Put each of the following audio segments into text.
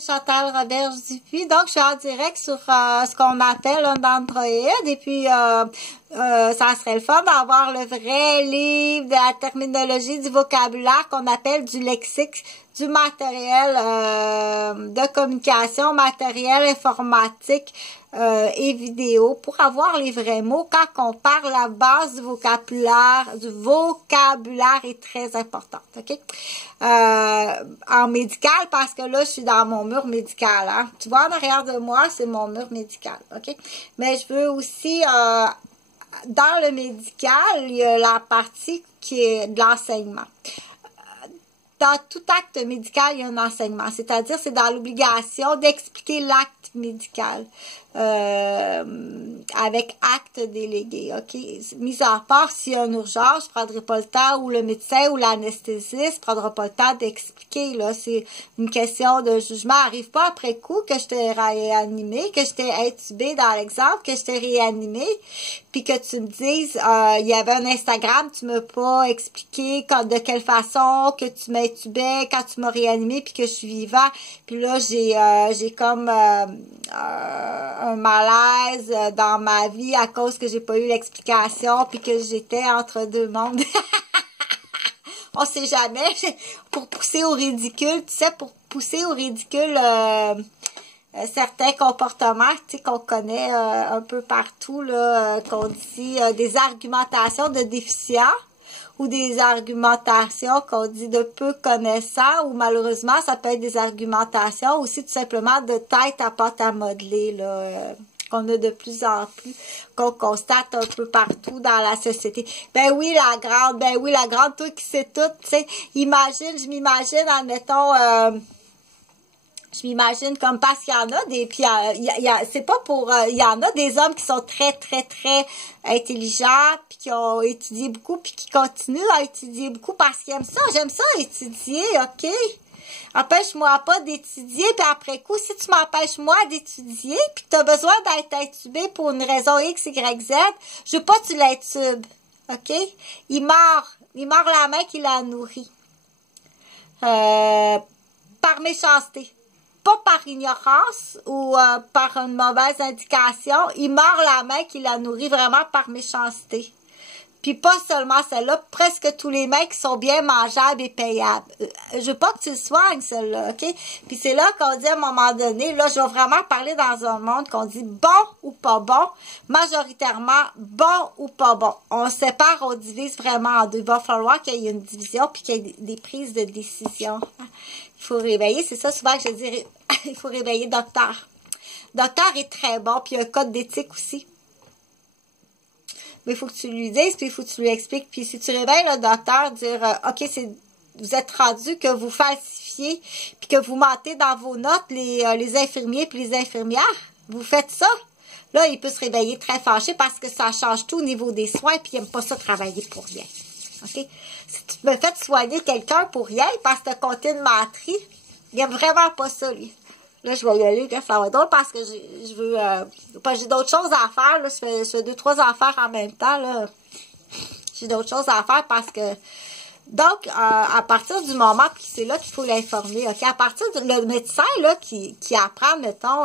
Chantal Roberge-Dupuis, donc je suis en direct sur ce qu'on appelle un Android et puis ça serait le fun d'avoir le vrai livre de la terminologie du vocabulaire qu'on appelle du lexique, du matériel de communication, matériel informatique et vidéo pour avoir les vrais mots quand on parle. La base du vocabulaire est très importante, ok? En médical, parce que là, je suis dans mon mur médical, hein? Tu vois, en arrière de moi, c'est mon mur médical, ok? Mais je veux aussi, dans le médical, il y a la partie qui est de l'enseignement. Dans tout acte médical, il y a un enseignement, c'est-à-dire c'est dans l'obligation d'expliquer l'acte médical avec acte délégué, ok? Mis à part s'il y a une urgence, je prendrai pas le temps, ou le médecin ou l'anesthésiste prendra pas le temps d'expliquer, là, c'est une question de jugement. Arrive pas après coup que je t'ai réanimé, que je t'ai intubé dans l'exemple, que je t'ai réanimé, puis que tu me dises, il y avait un Instagram, tu m'as pas expliqué de quelle façon que tu m'intubais quand tu m'as réanimé, puis que je suis vivant, puis là j'ai comme un malaise dans ma vie à cause que j'ai pas eu l'explication, puis que j'étais entre deux mondes. On sait jamais, pour pousser au ridicule, tu sais, pour pousser au ridicule certains comportements, tu sais, qu'on connaît un peu partout, là, qu'on dit des argumentations de déficients, ou des argumentations qu'on dit de peu connaissants, ou malheureusement, ça peut être des argumentations aussi tout simplement de tête à pâte à modeler, là, qu'on a de plus en plus, qu'on constate un peu partout dans la société. Ben oui, la grande, toi qui sais tout, tu sais, je m'imagine, admettons, je m'imagine comme, parce qu'il y en a des, puis c'est pas pour, il y en a des hommes qui sont très, très, très intelligents, puis qui ont étudié beaucoup, puis qui continuent à étudier beaucoup parce qu'ils aiment ça. J'aime ça étudier, ok? Empêche-moi pas d'étudier, puis après coup, si tu m'empêches moi d'étudier, puis que tu as besoin d'être intubé pour une raison X, Y, Z, je veux pas que tu l'intubes, ok? Il mord la main qui l'a nourri. Par méchanceté. Pas par ignorance ou par une mauvaise indication, il mord la main qui la nourrit vraiment par méchanceté. Puis pas seulement celle-là, presque tous les mecs sont bien mangeables et payables. Je veux pas que tu le soignes, celle-là, ok? Puis c'est là qu'on dit à un moment donné, là, je vais vraiment parler dans un monde qu'on dit bon ou pas bon, majoritairement bon ou pas bon. On sépare, on divise vraiment en deux. Il va falloir qu'il y ait une division puis qu'il y ait des prises de décision. Il faut réveiller, c'est ça souvent que je dis, il faut réveiller docteur. Docteur est très bon, puis il y a un code d'éthique aussi. Mais il faut que tu lui dises, puis il faut que tu lui expliques. Puis si tu réveilles le docteur, dire, OK, vous êtes rendu que vous falsifiez, puis que vous mentez dans vos notes, les infirmiers puis les infirmières, vous faites ça. Là, il peut se réveiller très fâché parce que ça change tout au niveau des soins, puis il n'aime pas ça travailler pour rien. OK? Si tu me fais soigner quelqu'un pour rien parce que tu as compté une menterie, il n'aime vraiment pas ça, lui. Là, je vais y aller, là, ça va être drôle parce que je veux... j'ai d'autres choses à faire, là. Je fais 2-3 affaires en même temps, là. J'ai d'autres choses à faire parce que... Donc, à partir du moment, puis c'est là qu'il faut l'informer, OK? À partir le médecin, là, qui apprend, mettons,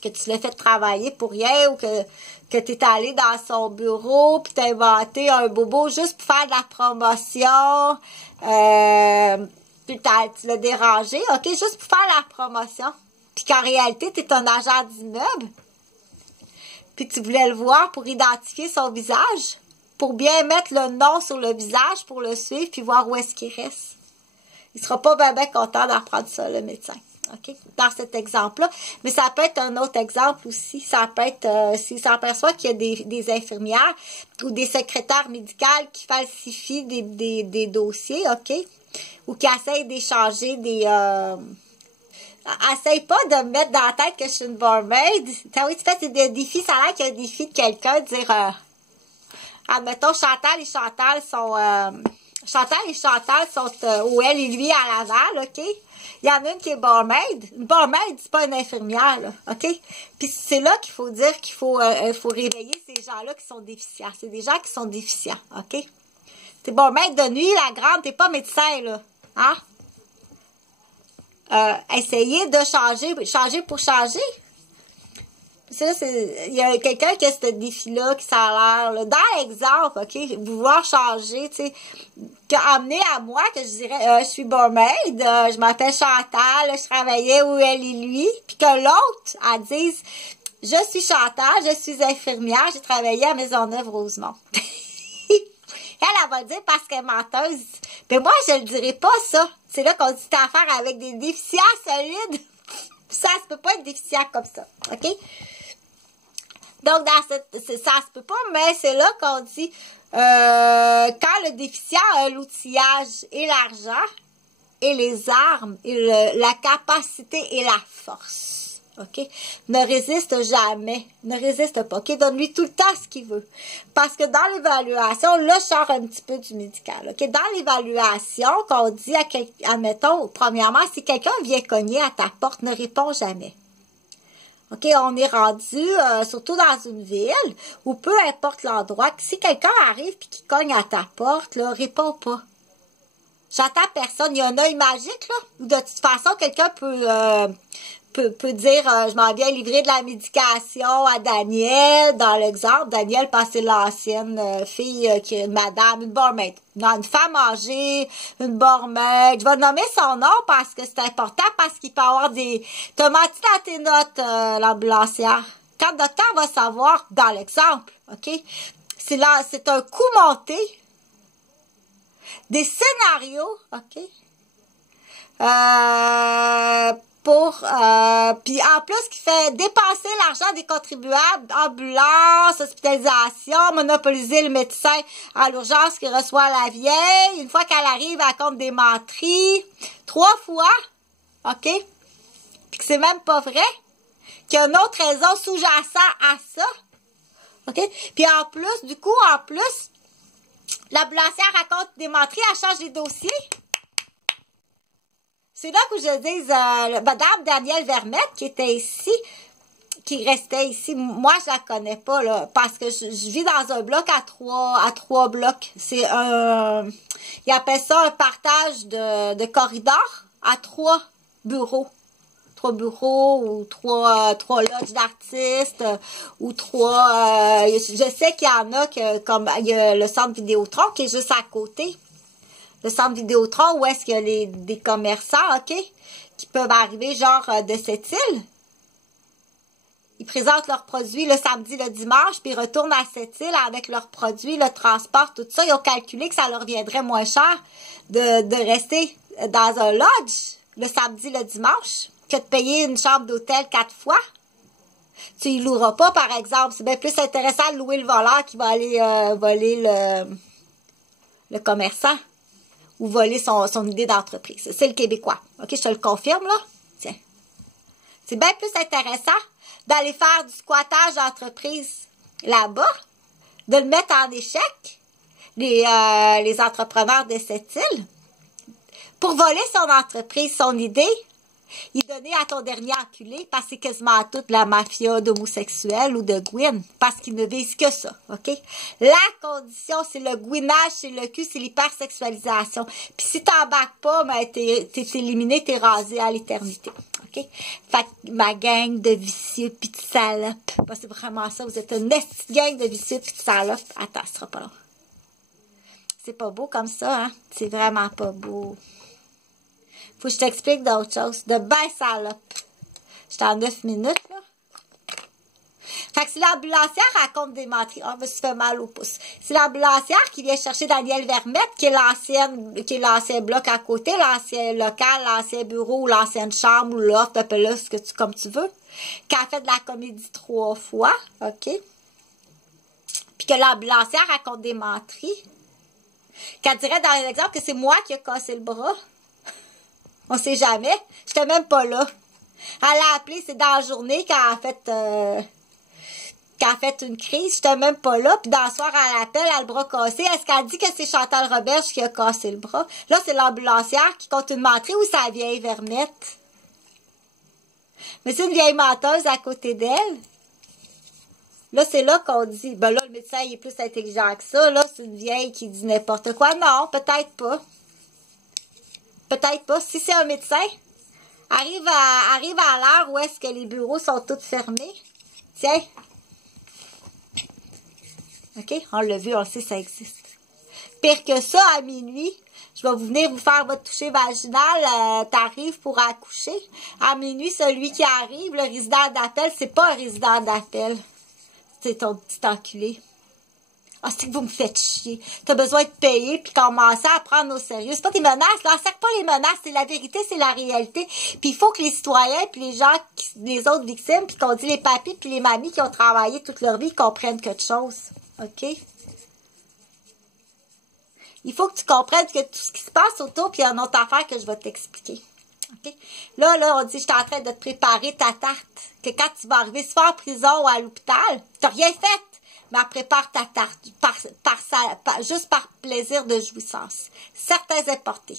que tu l'as fait travailler pour rien ou que tu es allé dans son bureau puis tu as inventé un bobo juste pour faire de la promotion, puis tu l'as dérangé, OK, juste pour faire la promotion. Puis qu'en réalité, tu es un agent d'immeuble. Puis tu voulais le voir pour identifier son visage, pour bien mettre le nom sur le visage, pour le suivre, puis voir où est-ce qu'il reste. Il sera pas bien content d'apprendre ça, le médecin. OK? Dans cet exemple-là. Mais ça peut être un autre exemple aussi. Ça peut être, s'il s'aperçoit qu'il y a des infirmières ou des secrétaires médicales qui falsifient des dossiers, OK? Ou qui essayent d'échanger des... essaye pas de me mettre dans la tête que je suis une barmaid. Oui, tu fais des défis, ça a l'air qu'il y a un défi de quelqu'un de dire... admettons, Chantal et Chantal sont... où elle et lui à Laval, OK? Il y en a une qui est barmaid. Une barmaid, c'est pas une infirmière, là, OK? Puis c'est là qu'il faut dire qu'il faut réveiller ces gens-là qui sont déficients. C'est des gens qui sont déficients, OK? T'es barmaid de nuit, la grande, t'es pas médecin, là. Hein? essayer de changer pour changer. Il y a quelqu'un qui a ce défi-là, qui ça a l'air, dans l'exemple, OK, vouloir changer, tu sais, amener à moi, que je dirais, je suis barmaid, je m'appelle Chantal, je travaillais où elle et lui, puis que l'autre, elle dise, je suis Chantal, je suis infirmière, j'ai travaillé à Maisonneuve-Rosemont. Elle va dire parce qu'elle est menteuse. Mais moi, je le dirais pas, ça. C'est là qu'on dit t'as affaire avec des déficients solides. Ça se peut pas être déficient comme ça. OK? Donc, ça se peut pas, mais c'est là qu'on dit quand le déficient a l'outillage et l'argent et les armes et la capacité et la force. OK? Ne résiste jamais. Ne résiste pas. OK? Donne-lui tout le temps ce qu'il veut. Parce que dans l'évaluation, là, je sors un petit peu du médical. OK? Dans l'évaluation, qu'on dit à quelqu'un, admettons, premièrement, si quelqu'un vient cogner à ta porte, ne réponds jamais. OK? On est rendu, surtout dans une ville, où peu importe l'endroit, si quelqu'un arrive et qu'il cogne à ta porte, là, réponds pas. J'entends personne. Il y a un œil magique, là, où de toute façon, quelqu'un peut dire, je m'en viens livrer de la médication à Daniel, dans l'exemple. Daniel, parce que c'est l'ancienne fille qui est une madame, une barmaid. Non, une femme âgée, une barmaid. Je vais nommer son nom parce que c'est important, parce qu'il peut avoir des... T'as menti dans tes notes, l'ambulancière. Quand le docteur va savoir, dans l'exemple, OK? C'est un coup monté. Des scénarios, OK? Puis en plus qui fait dépenser l'argent des contribuables, ambulance, hospitalisation, monopoliser le médecin à l'urgence qui reçoit la vieille, une fois qu'elle arrive, elle compte des menteries, 3 fois, OK? Puis que c'est même pas vrai, qu'il y a une autre raison sous-jacente à ça, OK? Puis en plus, l'ambulancière raconte des menteries, elle change les dossiers. C'est là que je dis, madame Danielle Vermette, qui était ici, qui restait ici, moi, je la connais pas, là, parce que je vis dans un bloc à trois blocs. C'est ils appellent ça un partage de corridors à 3 bureaux. 3 bureaux ou 3 lodges d'artistes ou 3... je sais qu'il y en a comme il y a le centre Vidéotron qui est juste à côté. Le centre Vidéotron, où est-ce qu'il y a des commerçants, OK, qui peuvent arriver, genre, de cette île. Ils présentent leurs produits le samedi, le dimanche, puis ils retournent à cette île avec leurs produits, le transport, tout ça. Ils ont calculé que ça leur viendrait moins cher de rester dans un lodge le samedi, le dimanche, que de payer une chambre d'hôtel 4 fois. Tu ne loueras pas, par exemple. C'est bien plus intéressant de louer le voleur qui va aller voler le commerçant. Ou voler son idée d'entreprise. C'est le Québécois. OK, je te le confirme, là. Tiens. C'est bien plus intéressant d'aller faire du squattage d'entreprise là-bas, de le mettre en échec, les entrepreneurs de cette île, pour voler son entreprise, son idée, il donnait à ton dernier enculé, parce que c'est quasiment toute la mafia d'homosexuels ou de Gwyn, parce qu'ils ne visent que ça, OK? La condition, c'est le gouinage, c'est le cul, c'est l'hypersexualisation. Puis si t'embarques pas, ben t'es éliminé, t'es rasé à l'éternité, OK? Fait que ma gang de vicieux pis de salopes, ben, c'est vraiment ça, vous êtes une petite gang de vicieux pis de salopes. Attends, ce sera pas long. C'est pas beau comme ça, hein? C'est vraiment pas beau. Faut que je t'explique d'autres choses. De ben salope. J'étais en 9 minutes, là. Fait que c'est l'ambulancière raconte des menteries. Oh, je me suis fait mal au pouce. C'est l'ambulancière qui vient chercher Danielle Vermette, qui est l'ancien bloc à côté, l'ancien local, l'ancien bureau, ou l'ancienne chambre, ou l'offre, appelle-le comme tu veux. Qui a fait de la comédie 3 fois, OK? Puis que l'ambulancière raconte des menteries. Qu'elle dirait dans l'exemple que c'est moi qui ai cassé le bras. On sait jamais. J'étais même pas là. Elle a appelé, c'est dans la journée qu'elle a fait une crise. J'étais même pas là. Puis dans le soir, elle appelle, elle a le bras cassé. Est-ce qu'elle dit que c'est Chantal Roberge qui a cassé le bras? Là, c'est l'ambulancière qui compte une menterie ou c'est la vieille Vermette? Mais c'est une vieille menteuse à côté d'elle. Là, c'est là qu'on dit, ben là, le médecin, il est plus intelligent que ça. Là, c'est une vieille qui dit n'importe quoi. Non, peut-être pas. Peut-être pas. Si c'est un médecin, Arrive à l'heure où est-ce que les bureaux sont tous fermés. Tiens. OK? On l'a vu, on le sait, ça existe. Pire que ça, à minuit, je vais venir vous faire votre toucher vaginal. T'arrives pour accoucher. À minuit, celui qui arrive, le résident d'appel, c'est pas un résident d'appel. C'est ton petit enculé. Ah, c'est que vous me faites chier. T'as besoin de payer puis commencer à prendre au sérieux. C'est pas des menaces, là. Sert pas les menaces. C'est la vérité, c'est la réalité. Puis il faut que les citoyens puis les gens, les autres victimes, puis qu'on dit les papis puis les mamies qui ont travaillé toute leur vie comprennent quelque chose. OK? Il faut que tu comprennes que tout ce qui se passe autour, puis il y a une autre affaire que je vais t'expliquer. OK? Là, on dit, je suis en train de te préparer ta tarte. Que quand tu vas arriver soit en prison ou à l'hôpital, tu n'as rien fait. Mais prépare ta tarte juste par plaisir de jouissance. Certains importés.